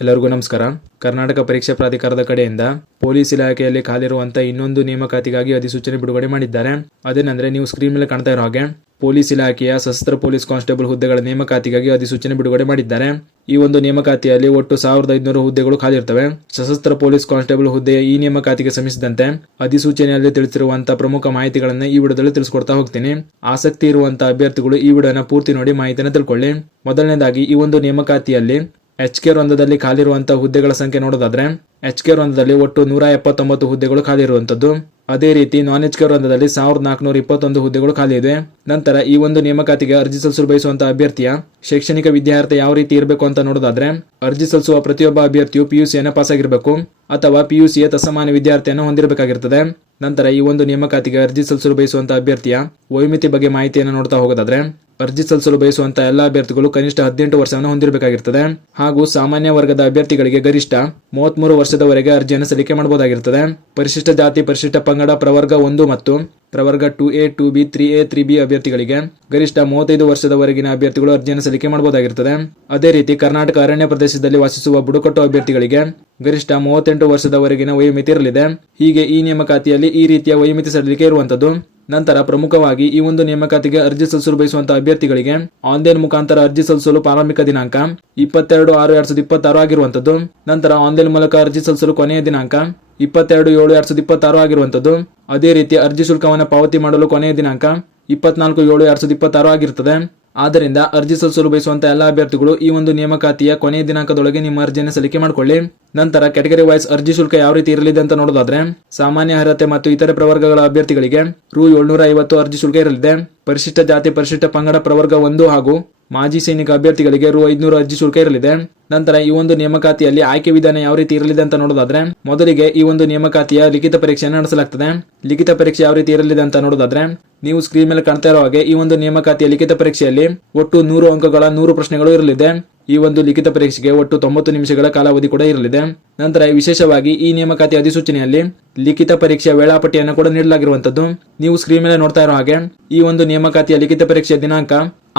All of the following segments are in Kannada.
ಎಲ್ಲರಿಗೂ ನಮಸ್ಕಾರ. ಕರ್ನಾಟಕ ಪರೀಕ್ಷಾ ಪ್ರಾಧಿಕಾರದ ಕಡೆಯಿಂದ ಪೊಲೀಸ್ ಇಲಾಖೆಯಲ್ಲಿ ಖಾಲಿರುವಂತಹ ಇನ್ನೊಂದು ನೇಮಕಾತಿಗಾಗಿ ಅಧಿಸೂಚನೆ ಬಿಡುಗಡೆ ಮಾಡಿದ್ದಾರೆ. ಅದೇನೆಂದ್ರೆ ನೀವು ಸ್ಕ್ರೀನ್ ಮೇಲೆ ಕಾಣ್ತಾ ಇರೋ ಹಾಗೆ ಪೊಲೀಸ್ ಇಲಾಖೆಯ ಸಶಸ್ತ್ರ ಪೊಲೀಸ್ ಕಾನ್ಸ್ಟೇಬಲ್ ಹುದ್ದೆಗಳ ನೇಮಕಾತಿಗಾಗಿ ಅಧಿಸೂಚನೆ ಬಿಡುಗಡೆ ಮಾಡಿದ್ದಾರೆ. ಈ ಒಂದು ನೇಮಕಾತಿಯಲ್ಲಿ ಒಟ್ಟು 1500 ಹುದ್ದೆಗಳು ಖಾಲಿ ಇರ್ತವೆ. ಸಶಸ್ತ್ರ ಪೊಲೀಸ್ ಕಾನ್ಸ್ಟೇಬಲ್ ಹುದ್ದೆಯ ಈ ನೇಮಕಾತಿಗೆ ಸಂಬಂಧಿಸಿದಂತೆ ಅಧಿಸೂಚನೆಯಲ್ಲಿ ತಿಳಿಸಿರುವಂತಹ ಪ್ರಮುಖ ಮಾಹಿತಿಗಳನ್ನು ಈ ವಿಡಿಯೋದಲ್ಲಿ ತಿಳಿಸ್ಕೊಡ್ತಾ ಹೋಗ್ತೀನಿ. ಆಸಕ್ತಿ ಇರುವಂತಹ ಅಭ್ಯರ್ಥಿಗಳು ಈ ವಿಡಿಯೋನ ಪೂರ್ತಿ ನೋಡಿ ಮಾಹಿತಿಯನ್ನು ತಿಳ್ಕೊಳ್ಳಿ. ಮೊದಲನೇದಾಗಿ ಈ ಒಂದು ನೇಮಕಾತಿಯಲ್ಲಿ HK ವೃಂದದಲ್ಲಿ ಖಾಲಿರುವಂತಹ ಹುದ್ದೆಗಳ ಸಂಖ್ಯೆ ನೋಡೋದಾದ್ರೆ HK ವೃಂದದಲ್ಲಿ ಒಟ್ಟು 179 ಹುದ್ದೆಗಳು ಖಾಲಿ ಇರುವಂತದ್ದು. ಅದೇ ರೀತಿ ನಾನ್ HK ವೃಂದದಲ್ಲಿ 1421 ಹುದ್ದೆಗಳು ಖಾಲಿ ಇದೆ. ನಂತರ ಈ ಒಂದು ನೇಮಕಾತಿಗೆ ಅರ್ಜಿ ಸಲ್ಲಿಸಲು ಬಯಸುವಂತಹ ಅಭ್ಯರ್ಥಿಯ ಶೈಕ್ಷಣಿಕ ವಿದ್ಯಾರ್ಥಿ ಯಾವ ರೀತಿ ಇರಬೇಕು ಅಂತ ನೋಡೋದಾದ್ರೆ ಅರ್ಜಿ ಸಲ್ಲಿಸುವ ಪ್ರತಿಯೊಬ್ಬ ಅಭ್ಯರ್ಥಿಯು PUCಯನ್ನು ಪಾಸ್ ಆಗಿರಬೇಕು ಅಥವಾ PUCಯ ತಸಮಾನ ವಿದ್ಯಾರ್ಥಿಯನ್ನು ಹೊಂದಿರಬೇಕಾಗಿರ್ತದೆ. ನಂತರ ಈ ಒಂದು ನೇಮಕಾತಿಗೆ ಅರ್ಜಿ ಸಲ್ಲಿಸಲು ಬಯಸುವಂತಹ ಅಭ್ಯರ್ಥಿಯ ವಯೋಮಿತಿ ಬಗ್ಗೆ ಮಾಹಿತಿಯನ್ನು ನೋಡ್ತಾ ಹೋಗೋದಾದ್ರೆ ಅರ್ಜಿ ಸಲ್ಲಿಸಲು ಬಯಸುವಂತಹ ಎಲ್ಲ ಅಭ್ಯರ್ಥಿಗಳು ಕನಿಷ್ಠ 18 ವರ್ಷವನ್ನು ಹೊಂದಿರಬೇಕಾಗಿರ್ತದೆ. ಹಾಗೂ ಸಾಮಾನ್ಯ ವರ್ಗದ ಅಭ್ಯರ್ಥಿಗಳಿಗೆ ಗರಿಷ್ಠ 33 ವರ್ಷದವರೆಗೆ ಅರ್ಜಿಯನ್ನು ಸಲ್ಲಿಕೆ ಮಾಡಬಹುದಾಗಿರ್ತದೆ. ಪರಿಶಿಷ್ಟ ಜಾತಿ, ಪರಿಶಿಷ್ಟ ಪಂಗಡ, ಪ್ರವರ್ಗ 1 ಮತ್ತು ಪ್ರವರ್ಗ 2A, 2B, 3A, 3B ಅಭ್ಯರ್ಥಿಗಳಿಗೆ ಗರಿಷ್ಠ 35 ವರ್ಷದವರೆಗಿನ ಅಭ್ಯರ್ಥಿಗಳು ಅರ್ಜಿಯನ್ನು ಸಲ್ಲಿಕೆ ಮಾಡಬಹುದಾಗಿರ್ತದೆ. ಅದೇ ರೀತಿ ಕರ್ನಾಟಕ ಅರಣ್ಯ ಪ್ರದೇಶದಲ್ಲಿ ವಾಸಿಸುವ ಬುಡಕಟ್ಟು ಅಭ್ಯರ್ಥಿಗಳಿಗೆ ಗರಿಷ್ಠ 38 ವರ್ಷದವರೆಗಿನ ವಯೋಮಿತಿ ಇರಲಿದೆ. ಹೀಗೆ ಈ ನೇಮಕಾತಿಯಲ್ಲಿ ಈ ರೀತಿಯ ವಯೋಮಿತಿ ಸಡಿಲಿಕೆ ಇರುವಂತದ್ದು. ನಂತರ ಪ್ರಮುಖವಾಗಿ ಈ ಒಂದು ನೇಮಕಾತಿಗೆ ಅರ್ಜಿ ಸಲ್ಲಿಸಲು ಬಯಸುವಂತಹ ಅಭ್ಯರ್ಥಿಗಳಿಗೆ ಆನ್ಲೈನ್ ಮುಖಾಂತರ ಅರ್ಜಿ ಸಲ್ಲಿಸಲು ಪ್ರಾರಂಭಿಕ ದಿನಾಂಕ 22/6/2026 ಆಗಿರುವಂತದ್ದು. ನಂತರ ಆನ್ಲೈನ್ ಮೂಲಕ ಅರ್ಜಿ ಸಲ್ಲಿಸಲು ಕೊನೆಯ ದಿನಾಂಕ 22/7/2026 ಆಗಿರುವಂತದ್ದು. ಅದೇ ರೀತಿ ಅರ್ಜಿ ಶುಲ್ಕವನ್ನು ಪಾವತಿ ಮಾಡಲು ಕೊನೆಯ ದಿನಾಂಕ 24/7/2026 ಆಗಿರುತ್ತದೆ. ಆದ್ದರಿಂದ ಅರ್ಜಿ ಸಲ್ಲಿಸಲು ಬಯಸುವಂತಹ ಎಲ್ಲ ಅಭ್ಯರ್ಥಿಗಳು ಈ ಒಂದು ನೇಮಕಾತಿಯ ಕೊನೆಯ ದಿನಾಂಕದೊಳಗೆ ನಿಮ್ಮ ಅರ್ಜಿಯನ್ನು ಸಲ್ಲಿಕೆ ಮಾಡಿಕೊಳ್ಳಿ. ನಂತರ ಕ್ಯಾಟಗರಿ ವೈಸ್ ಅರ್ಜಿ ಶುಲ್ಕ ಯಾವ ರೀತಿ ಇರಲಿದೆ ಅಂತ ನೋಡೋದಾದ್ರೆ ಸಾಮಾನ್ಯ ಅರ್ಹತೆ ಮತ್ತು ಇತರೆ ಪ್ರವರ್ಗಗಳ ಅಭ್ಯರ್ಥಿಗಳಿಗೆ ರೂ 750 ಅರ್ಜಿ ಶುಲ್ಕ ಇರಲಿದೆ. ಪರಿಶಿಷ್ಟ ಜಾತಿ, ಪರಿಶಿಷ್ಟ ಪಂಗಡ, ಪ್ರವರ್ಗ 1 ಹಾಗೂ ಮಾಜಿ ಸೈನಿಕ ಅಭ್ಯರ್ಥಿಗಳಿಗೆ ರೂ 500 ಅರ್ಜಿ ಶುಲ್ಕ ಇರಲಿದೆ. ನಂತರ ಈ ಒಂದು ನೇಮಕಾತಿಯಲ್ಲಿ ಆಯ್ಕೆ ವಿಧಾನ ಯಾವ ರೀತಿ ಇರಲಿದೆ ಅಂತ ನೋಡೋದಾದ್ರೆ ಮೊದಲಿಗೆ ಈ ಒಂದು ನೇಮಕಾತಿಯ ಲಿಖಿತ ಪರೀಕ್ಷೆಯನ್ನು ನಡೆಸಲಾಗ್ತದೆ. ಲಿಖಿತ ಪರೀಕ್ಷೆ ಯಾವ ರೀತಿ ಇರಲಿದೆ ಅಂತ ನೋಡೋದಾದ್ರೆ ನೀವು ಸ್ಕ್ರೀನ್ ಮೇಲೆ ಕಾಣ್ತಾ ಇರೋ ಹಾಗೆ ಈ ಒಂದು ನೇಮಕಾತಿಯ ಲಿಖಿತ ಪರೀಕ್ಷೆಯಲ್ಲಿ ಒಟ್ಟು 100 ಅಂಕಗಳ 100 ಪ್ರಶ್ನೆಗಳು ಇರಲಿದೆ. ಈ ಒಂದು ಲಿಖಿತ ಪರೀಕ್ಷೆಗೆ ಒಟ್ಟು 90 ನಿಮಿಷಗಳ ಕಾಲಾವಧಿ ಕೂಡ ಇರಲಿದೆ. ನಂತರ ವಿಶೇಷವಾಗಿ ಈ ನೇಮಕಾತಿ ಅಧಿಸೂಚನೆಯಲ್ಲಿ ಲಿಖಿತ ಪರೀಕ್ಷೆಯ ವೇಳಾಪಟ್ಟಿಯನ್ನು ಕೂಡ ನೀಡಲಾಗಿರುವಂತದ್ದು. ನೀವು ಸ್ಕ್ರೀನ್ ಮೇಲೆ ನೋಡ್ತಾ ಇರೋ ಹಾಗೆ ಈ ಒಂದು ನೇಮಕಾತಿಯ ಲಿಖಿತ ಪರೀಕ್ಷೆಯ ದಿನಾಂಕ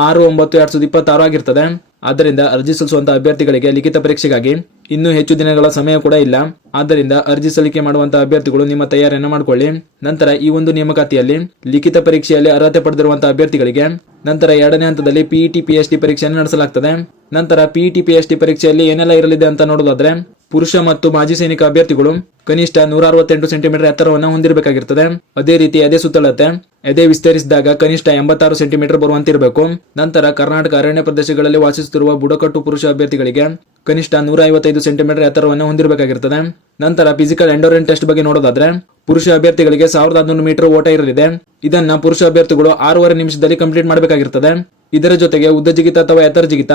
6/9/2026 ಆಗಿರ್ತದೆ. ಆದ್ದರಿಂದ ಅರ್ಜಿ ಸಲ್ಲಿಸುವಂತಹ ಅಭ್ಯರ್ಥಿಗಳಿಗೆ ಲಿಖಿತ ಪರೀಕ್ಷೆಗಾಗಿ ಇನ್ನೂ ಹೆಚ್ಚು ದಿನಗಳ ಸಮಯ ಕೂಡ ಇಲ್ಲ. ಆದ್ದರಿಂದ ಅರ್ಜಿ ಸಲ್ಲಿಕೆ ಮಾಡುವಂತಹ ಅಭ್ಯರ್ಥಿಗಳು ನಿಮ್ಮ ತಯಾರಿಯನ್ನು ಮಾಡಿಕೊಳ್ಳಿ. ನಂತರ ಈ ಒಂದು ನೇಮಕಾತಿಯಲ್ಲಿ ಲಿಖಿತ ಪರೀಕ್ಷೆಯಲ್ಲಿ ಅರ್ಹತೆ ಪಡೆದಿರುವಂತಹ ಅಭ್ಯರ್ಥಿಗಳಿಗೆ ನಂತರ 2ನೇ ಹಂತದಲ್ಲಿ PET PhD ಪರೀಕ್ಷೆಯನ್ನು ನಡೆಸಲಾಗುತ್ತದೆ. ನಂತರ PET PhD ಪರೀಕ್ಷೆಯಲ್ಲಿ ಏನೆಲ್ಲ ಇರಲಿದೆ ಅಂತ ನೋಡೋದಾದ್ರೆ ಪುರುಷ ಮತ್ತು ಮಾಜಿ ಸೈನಿಕ ಅಭ್ಯರ್ಥಿಗಳು ಕನಿಷ್ಠ 168 ಸೆಂಟಿಮೀಟರ್ ಎತ್ತರವನ್ನು ಹೊಂದಿರಬೇಕಾಗಿರ್ತದೆ. ಅದೇ ರೀತಿ ಎದೆ ಸುತ್ತಳತೆ ಎದೆ ವಿಸ್ತರಿಸಿದಾಗ ಕನಿಷ್ಠ 86 ಸೆಂಟಿಮೀಟರ್ ಬರುವಂತಿರಬೇಕು. ನಂತರ ಕರ್ನಾಟಕ ಅರಣ್ಯ ಪ್ರದೇಶಗಳಲ್ಲಿ ವಾಸಿಸುತ್ತಿರುವ ಬುಡಕಟ್ಟು ಪುರುಷ ಅಭ್ಯರ್ಥಿಗಳಿಗೆ ಕನಿಷ್ಠ 155 ಸೆಂಟಿಮೀಟರ್ ಎತ್ತರವನ್ನು ಹೊಂದಿರಬೇಕಾಗಿರ್ತದೆ. ನಂತರ ಫಿಸಿಕಲ್ ಎಂಡೋರೆನ್ಸ್ ಟೆಸ್ಟ್ ಬಗ್ಗೆ ನೋಡೋದಾದ್ರೆ ಪುರುಷ ಅಭ್ಯರ್ಥಿಗಳಿಗೆ 1500 ಮೀಟರ್ ಓಟ ಇರಲಿದೆ. ಇದನ್ನ ಪುರುಷ ಅಭ್ಯರ್ಥಿಗಳು 6.5 ನಿಮಿಷದಲ್ಲಿ ಕಂಪ್ಲೀಟ್ ಮಾಡಬೇಕಾಗಿರ್ತದೆ. ಇದರ ಜೊತೆಗೆ ಉದ್ದ ಜಿಗಿತ ಅಥವಾ ಎತ್ತರ ಜಿಗಿತ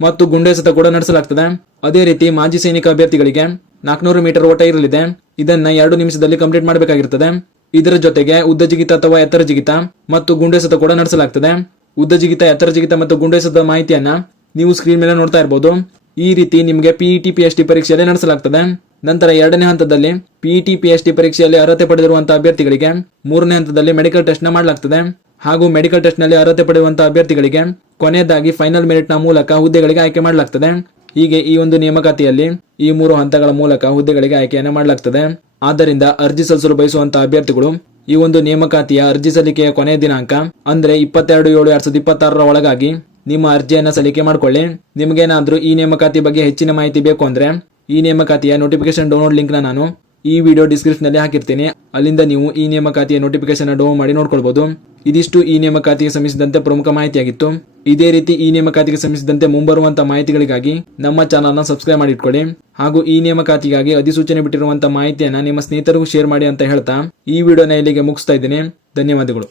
ಮತ್ತು ಗುಂಡೆಸತ ಕೂಡ ನಡೆಸಲಾಗ್ತದೆ. ಅದೇ ರೀತಿ ಮಾಜಿ ಸೈನಿಕ ಅಭ್ಯರ್ಥಿಗಳಿಗೆ 400 ಮೀಟರ್ ಓಟ ಇರಲಿದೆ. ಇದನ್ನ 2 ನಿಮಿಷದಲ್ಲಿ ಕಂಪ್ಲೀಟ್ ಮಾಡಬೇಕಾಗಿರ್ತದೆ. ಇದರ ಜೊತೆಗೆ ಉದ್ದ ಜಿಗಿತ ಅಥವಾ ಎತ್ತರ ಜಿಗಿತ ಮತ್ತು ಗುಂಡೆಸತ ಕೂಡ ನಡೆಸಲಾಗ್ತದೆ. ಉದ್ದ ಜಿಗಿತ, ಎತ್ತರ ಜಿಗಿತ ಮತ್ತು ಗುಂಡೆಸದ ಮಾಹಿತಿಯನ್ನ ನೀವು ಸ್ಕ್ರೀನ್ ಮೇಲೆ ನೋಡ್ತಾ ಇರಬಹುದು. ಈ ರೀತಿ ನಿಮಗೆ PET PhD ಪರೀಕ್ಷೆಯಲ್ಲಿ ನಡೆಸಲಾಗ್ತದೆ. ನಂತರ 2ನೇ ಹಂತದಲ್ಲಿ PET PhD ಪರೀಕ್ಷೆಯಲ್ಲಿ ಅರ್ಹತೆ ಪಡೆದಿರುವಂತಹ ಅಭ್ಯರ್ಥಿಗಳಿಗೆ 3ನೇ ಹಂತದಲ್ಲಿ ಮೆಡಿಕಲ್ ಟೆಸ್ಟ್ ನ ಮಾಡಲಾಗ್ತದೆ. ಹಾಗೂ ಮೆಡಿಕಲ್ ಟೆಸ್ಟ್ ನಲ್ಲಿ ಅರ್ಹತೆ ಪಡೆಯುವಂತಹ ಅಭ್ಯರ್ಥಿಗಳಿಗೆ ಕೊನೆಯದಾಗಿ ಫೈನಲ್ ಮೆರಿಟ್ ನ ಮೂಲಕ ಹುದ್ದೆಗಳಿಗೆ ಆಯ್ಕೆ ಮಾಡಲಾಗ್ತದೆ. ಹೀಗೆ ಈ ಒಂದು ನೇಮಕಾತಿಯಲ್ಲಿ ಈ 3 ಹಂತಗಳ ಮೂಲಕ ಹುದ್ದೆಗಳಿಗೆ ಆಯ್ಕೆಯನ್ನು ಮಾಡಲಾಗ್ತದೆ. ಆದ್ದರಿಂದ ಅರ್ಜಿ ಸಲ್ಲಿಸಲು ಬಯಸುವಂತಹ ಅಭ್ಯರ್ಥಿಗಳು ಈ ಒಂದು ನೇಮಕಾತಿಯ ಅರ್ಜಿ ಸಲ್ಲಿಕೆಯ ಕೊನೆಯ ದಿನಾಂಕ ಅಂದ್ರೆ 22/7/2026 ಒಳಗಾಗಿ ನಿಮ್ಮ ಅರ್ಜಿಯನ್ನು ಸಲ್ಲಿಕೆ ಮಾಡಿಕೊಳ್ಳಿ. ನಿಮಗೇನಾದ್ರೂ ಈ ನೇಮಕಾತಿ ಬಗ್ಗೆ ಹೆಚ್ಚಿನ ಮಾಹಿತಿ ಬೇಕು ಅಂದ್ರೆ ಈ ನೇಮಕಾತಿಯ ನೋಟಿಫಿಕೇಶನ್ ಡೌನ್ಲೋಡ್ ಲಿಂಕ್ ನಾನು ಈ ವಿಡಿಯೋ ಡಿಸ್ಕ್ರಿಪ್ಷನ್ ನಲ್ಲಿ ಹಾಕಿರ್ತೀನಿ. ಅಲ್ಲಿಂದ ನೀವು ಈ ನೇಮಕಾತಿಯ ನೋಟಿಫಿಕೇಶನ್ ಡೌನ್ಲೋಡ್ ಮಾಡಿ ನೋಡ್ಕೊಳ್ಬಹುದು. ಇದಿಷ್ಟು ಈ ನೇಮಕಾತಿಗೆ ಸಂಬಂಧಿಸಿದಂತೆ ಪ್ರಮುಖ ಮಾಹಿತಿಯಾಗಿತ್ತು. ಇದೇ ರೀತಿ ಈ ನೇಮಕಾತಿಗೆ ಸಂಬಂಧಿಸಿದಂತೆ ಮುಂಬರುವಂತಹ ಮಾಹಿತಿಗಳಿಗಾಗಿ ನಮ್ಮ ಚಾನಲ್ ನ ಸಬ್ಸ್ಕ್ರೈಬ್ ಮಾಡಿ ಇಟ್ಕೊಳ್ಳಿ. ಹಾಗೂ ಈ ನೇಮಕಾತಿಗಾಗಿ ಅಧಿಸೂಚನೆ ಬಿಟ್ಟಿರುವಂತಹ ಮಾಹಿತಿಯನ್ನ ನಿಮ್ಮ ಸ್ನೇಹಿತರಿಗೂ ಶೇರ್ ಮಾಡಿ ಅಂತ ಹೇಳ್ತಾ ಈ ವಿಡಿಯೋನ ಇಲ್ಲಿಗೆ ಮುಗಿಸ್ತಾ ಇದ್ದೀನಿ. ಧನ್ಯವಾದಗಳು.